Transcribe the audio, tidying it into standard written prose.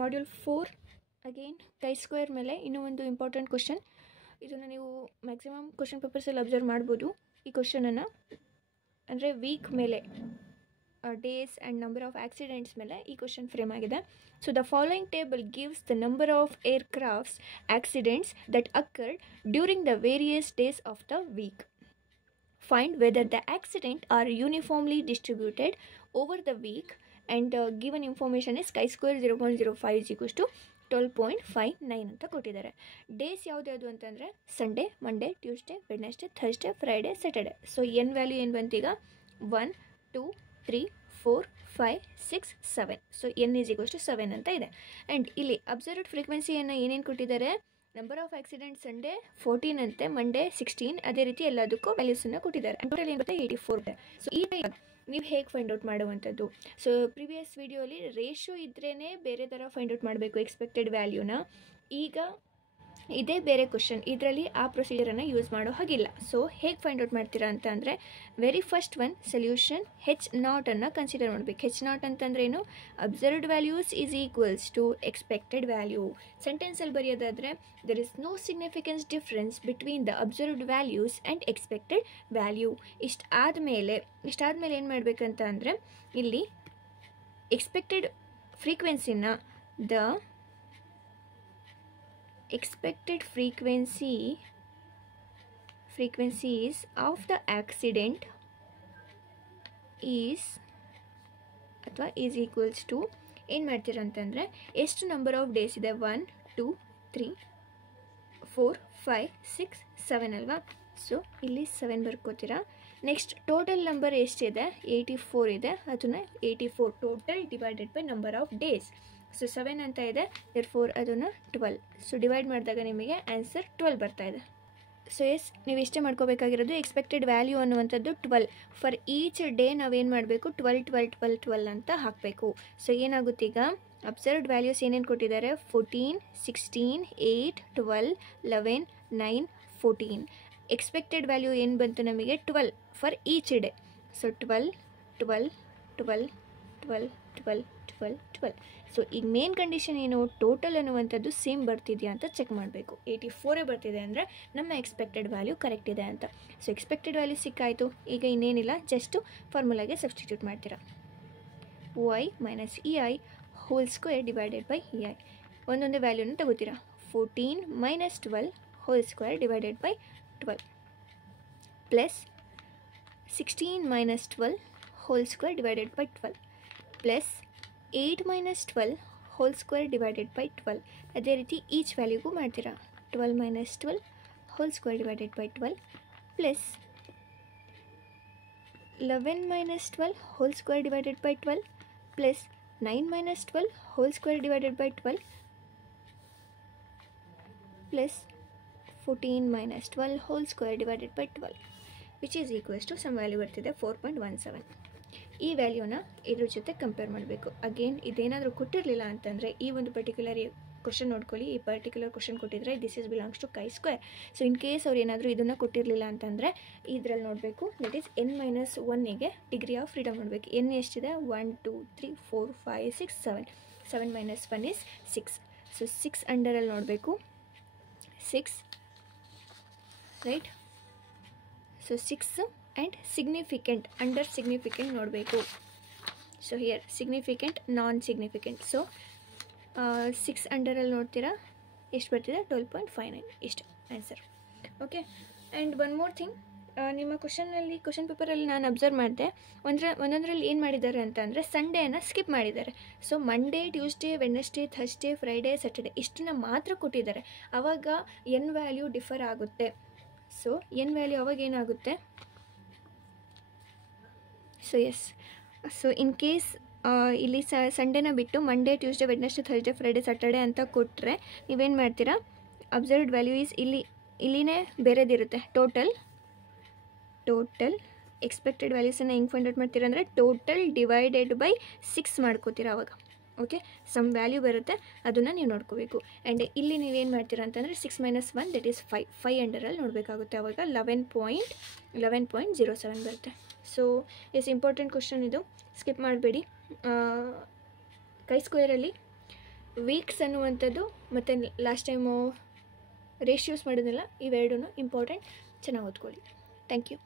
Module 4 again ಕೈ square ಮೇಲೆ ಇನ್ನೂ ಒಂದು ಇಂಪಾರ್ಟೆಂಟ್ ಕ್ವಶನ್. ಇದನ್ನು ನೀವು ಮ್ಯಾಕ್ಸಿಮಮ್ ಕ್ವಶನ್ ಪೇಪರ್ಸಲ್ಲಿ ಅಬ್ಸರ್ವ್ ಮಾಡ್ಬೋದು. ಈ ಕ್ವಶನನ್ನು ಅಂದರೆ ವೀಕ್ ಮೇಲೆ days and number of accidents ಮೇಲೆ ಈ ಕ್ವಶನ್ ಫ್ರೇಮ್ ಆಗಿದೆ. So the following table gives the number of aircrafts accidents that occurred during the various days of the week. Find whether the accident are uniformly distributed over the week, and given information is chi-square 0.05 is equals to 12.59 ಅಂತ ಕೊಟ್ಟಿದ್ದಾರೆ. Days ಯಾವುದು ಅಂತಂದರೆ Sunday, Monday, Tuesday, Wednesday, Thursday, Friday, Saturday. So N value ಏನು ಬಂತೀಗ 1 2 3 4 5 6 7. So N is equals to 7 ಅಂತ ಇದೆ. And ಇಲ್ಲಿ observed ಫ್ರೀಕ್ವೆನ್ಸಿಯನ್ನು ಏನೇನು ಕೊಟ್ಟಿದ್ದಾರೆ, ನಂಬರ್ ಆಫ್ ಆಕ್ಸಿಡೆಂಟ್ ಸಂಡೇ 14 ಅಂತೆ, ಮಂಡೇ 16, ಅದೇ ರೀತಿ ಎಲ್ಲದಕ್ಕೂ ವ್ಯಾಲ್ಯೂಸನ್ನು ಕೊಟ್ಟಿದ್ದಾರೆ. ಟೋಟಲ್ ಏನು ಬರುತ್ತೆ 84. ಸೊ ಈ ನೀವು ಹೇಗೆ ಫೈಂಡ್ ಔಟ್ ಮಾಡುವಂಥದ್ದು. ಸೊ ಪ್ರಿವಿಯಸ್ ವಿಡಿಯೋಲಿ ರೇಷಿಯೋ ಇದ್ರೇ ಬೇರೆ ಥರ ಫೈಂಡ್ ಔಟ್ ಮಾಡಬೇಕು ಎಕ್ಸ್ಪೆಕ್ಟೆಡ್ ವ್ಯಾಲ್ಯೂನ. ಈಗ ಇದೇ ಬೇರೆ ಕ್ವಶನ್, ಇದರಲ್ಲಿ ಆ ಪ್ರೊಸೀಜರನ್ನು ಯೂಸ್ ಮಾಡೋ ಹಾಗಿಲ್ಲ. ಸೊ ಹೇಗೆ ಫೈಂಡ್ ಔಟ್ ಮಾಡ್ತೀರಾ ಅಂತ ಅಂದರೆ very first one solution H0 consider ಮಾಡಬೇಕು. H0 ಅಂತಂದ್ರೆ ಏನು, observed values is equals to expected value. ಸೆಂಟೆನ್ಸಲ್ಲಿ ಬರೆಯೋದಾದರೆ there is no significance difference between the observed values and expected value. ಇಷ್ಟಾದಮೇಲೆ ಏನು ಮಾಡಬೇಕಂತ ಅಂದರೆ ಇಲ್ಲಿ ಎಕ್ಸ್ಪೆಕ್ಟೆಡ್ ಫ್ರೀಕ್ವೆನ್ಸಿನ the expected frequencies of the accident is ಅಥವಾ ಈಸ್ ಈಕ್ವಲ್ಸ್ ಟು ಏನು ಮಾಡ್ತೀರ ಅಂತಂದರೆ ಎಷ್ಟು ನಂಬರ್ ಆಫ್ ಡೇಸ್ ಇದೆ 1 2 3 4 5 6 7 ಅಲ್ವಾ. ಸೊ ಇಲ್ಲಿ 7 ಬರ್ಕೋತೀರಾ. ನೆಕ್ಸ್ಟ್ ಟೋಟಲ್ ನಂಬರ್ ಎಷ್ಟಿದೆ 84 ಇದೆ, ಅದನ್ನು 84 total divided by number of days. So 7 ಅಂತ ಇದೆ, ದೇರ್ಫೋರ್ ಅದನ್ನು 12. ಸೊ ಡಿವೈಡ್ ಮಾಡಿದಾಗ ನಿಮಗೆ ಆನ್ಸರ್ 12 ಬರ್ತಾ ಇದೆ. ಸೊ ಎಸ್, ನೀವು ಇಷ್ಟೇ ಮಾಡ್ಕೋಬೇಕಾಗಿರೋದು. ಎಕ್ಸ್ಪೆಕ್ಟೆಡ್ ವ್ಯಾಲ್ಯೂ ಅನ್ನುವಂಥದ್ದು 12. ಫಾರ್ ಈಚ್ ಡೇ ನಾವೇನು ಮಾಡಬೇಕು 12 12 12 12 ಅಂತ ಹಾಕಬೇಕು. ಸೊ ಏನಾಗುತ್ತೆ ಈಗ ಅಬ್ಸರ್ವ್ಡ್ ವ್ಯಾಲ್ಯೂಸ್ ಏನೇನು ಕೊಟ್ಟಿದ್ದಾರೆ 14 16 8 12 11 9 14. ಎಕ್ಸ್ಪೆಕ್ಟೆಡ್ ವ್ಯಾಲ್ಯೂ ಏನು ಬಂತು ನಮಗೆ 12 for each day. So 12 12 12 12 12 12 12. So ಈಗ ಮೇನ್ ಕಂಡೀಷನ್ ಏನು, ಟೋಟಲ್ ಅನ್ನುವಂಥದ್ದು ಸೇಮ್ ಬರ್ತಿದೆಯಾ ಅಂತ ಚೆಕ್ ಮಾಡಬೇಕು. 84 ಬರ್ತಿದೆ ಅಂದರೆ ನಮ್ಮ ಎಕ್ಸ್ಪೆಕ್ಟೆಡ್ ವ್ಯಾಲ್ಯೂ ಕರೆಕ್ಟ್ ಇದೆ ಅಂತ. ಸೊ ಎಕ್ಸ್ಪೆಕ್ಟೆಡ್ ವ್ಯಾಲ್ಯೂ ಸಿಕ್ಕಾಯಿತು. ಈಗ ಇನ್ನೇನಿಲ್ಲ, ಜಸ್ಟು ಫಾರ್ಮುಲಾಗೆ ಸಬ್ಸ್ಟಿಟ್ಯೂಟ್ ಮಾಡ್ತೀರಾ. y minus EI whole square divided by EI. ಒಂದೊಂದು ವ್ಯಾಲ್ಯೂನ ತಗೋತೀರಾ. 14 minus 12 whole square divided by 12 plus 16 minus 12 whole square divided by 12 plus 8 minus 12 whole square divided by 12. ಅದೇ ರೀತಿ ಈಚ್ ವ್ಯಾಲ್ಯೂಗೂ ಮಾಡ್ತೀರಾ. 12 minus 12 whole square divided by 12 plus 11 minus 12 whole square divided by 12 plus 9 minus 12 whole square divided by 12 plus 14 minus 12 whole square divided by 12 which is equals to some value ಬರ್ತಿದೆ 4.17. ಈ ವ್ಯಾಲ್ಯೂನ ಇದ್ರ ಜೊತೆ compare ಮಾಡಬೇಕು. Again ಇದೇನಾದರೂ ಕೊಟ್ಟಿರಲಿಲ್ಲ ಅಂತಂದರೆ ಈ ಒಂದು particular question ನೋಡ್ಕೊಳ್ಳಿ. ಈ ಪರ್ಟಿಕ್ಯುಲರ್ ಕ್ವಶನ್ ಕೊಟ್ಟಿದ್ರೆ this is belongs to chi square. So in case ಅವ್ರು ಏನಾದರೂ ಇದನ್ನು ಕೊಟ್ಟಿರಲಿಲ್ಲ ಅಂತಂದರೆ ಇದರಲ್ಲಿ ನೋಡಬೇಕು, ದಟ್ ಈಸ್ n-1ಗೆ ಡಿಗ್ರಿ ಆಫ್ ಫ್ರೀಡಮ್ ನೋಡಬೇಕು. ಎನ್ ಎಷ್ಟಿದೆ 1 2 3 4 5 6 7. 7 ಮೈನಸ್ 1 ಈಸ್ 6. ಸೊ 6 ಅಂಡರಲ್ಲಿ ನೋಡಬೇಕು 6 right. So 6 and significant under significant ನೋಡಬೇಕು. So here significant non significant. So 6 ಅಂಡರಲ್ಲಿ ನೋಡ್ತೀರಾ ಎಷ್ಟು ಬರ್ತಿದೆ 12.59. ಇಷ್ಟು answer. Okay. And one more thing, ನಿಮ್ಮ ಕ್ವಶನ್ ಪೇಪರಲ್ಲಿ ನಾನು ಅಬ್ಸರ್ವ್ ಮಾಡಿದೆ, ಒಂದೊಂದರಲ್ಲಿ ಏನು ಮಾಡಿದ್ದಾರೆ ಅಂತ ಅಂದರೆ ಸಂಡೇನ ಸ್ಕಿಪ್ ಮಾಡಿದ್ದಾರೆ. So Monday, Tuesday, Wednesday, Thursday, Friday, Saturday ಇಷ್ಟನ್ನು ಮಾತ್ರ ಕೊಟ್ಟಿದ್ದಾರೆ. ಆವಾಗ ಎನ್ ವ್ಯಾಲ್ಯೂ ಡಿಫರ್ ಆಗುತ್ತೆ. ಸೊ ಎನ್ ವ್ಯಾಲ್ಯೂ ಅವಾಗ ಏನಾಗುತ್ತೆ, so yes, so in case ಇಲ್ಲಿ ಸಂಡೇನ ಬಿಟ್ಟು Monday, Tuesday, Wednesday, Thursday, Friday, Saturday ಅಂತ ಕೊಟ್ಟರೆ ನೀವೇನು ಮಾಡ್ತೀರಾ, ಅಬ್ಸರ್ವ್ಡ್ ವ್ಯಾಲ್ಯೂ ಈಸ್ ಇಲ್ಲಿನೇ ಬೇರೆದಿರುತ್ತೆ. ಟೋಟಲ್ ಎಕ್ಸ್ಪೆಕ್ಟೆಡ್ ವ್ಯಾಲ್ಯೂಸನ್ನು ಹೆಂಗೆ ಫೈಂಡ್ ಔಟ್ ಮಾಡ್ತೀರಾ ಅಂದರೆ ಟೋಟಲ್ ಡಿವೈಡೆಡ್ ಬೈ 6 ಮಾಡ್ಕೋತೀರಾ ಅವಾಗ. ಓಕೆ, ಸಮ್ ವ್ಯಾಲ್ಯೂ ಬರುತ್ತೆ, ಅದನ್ನು ನೀವು ನೋಡ್ಕೋಬೇಕು. ಆ್ಯಂಡ್ ಇಲ್ಲಿ ನೀವೇನು ಮಾಡ್ತೀರಾ ಅಂತಂದರೆ 6 ಮೈನಸ್ 1 ದಟ್ ಈಸ್ 5 ಅಂಡರಲ್ಲಿ ನೋಡಬೇಕಾಗುತ್ತೆ. ಆವಾಗ 11.07 ಬರುತ್ತೆ. ಸೊ ಎಸ್, ಇಂಪಾರ್ಟೆಂಟ್ ಕ್ವಶನ್ ಇದು, ಸ್ಕಿಪ್ ಮಾಡಬೇಡಿ. ಕೈ ಸ್ಕ್ವೇರಲ್ಲಿ ವೀಕ್ಸ್ ಅನ್ನುವಂಥದ್ದು ಮತ್ತು ಲಾಸ್ಟ್ ಟೈಮು ರೇಷಿಯೋಸ್ ಮಾಡೋದಿಲ್ಲ, ಇವೆರಡೂ ಇಂಪಾರ್ಟೆಂಟ್. ಚೆನ್ನಾಗಿ ಓದ್ಕೊಳ್ಳಿ. Thank you.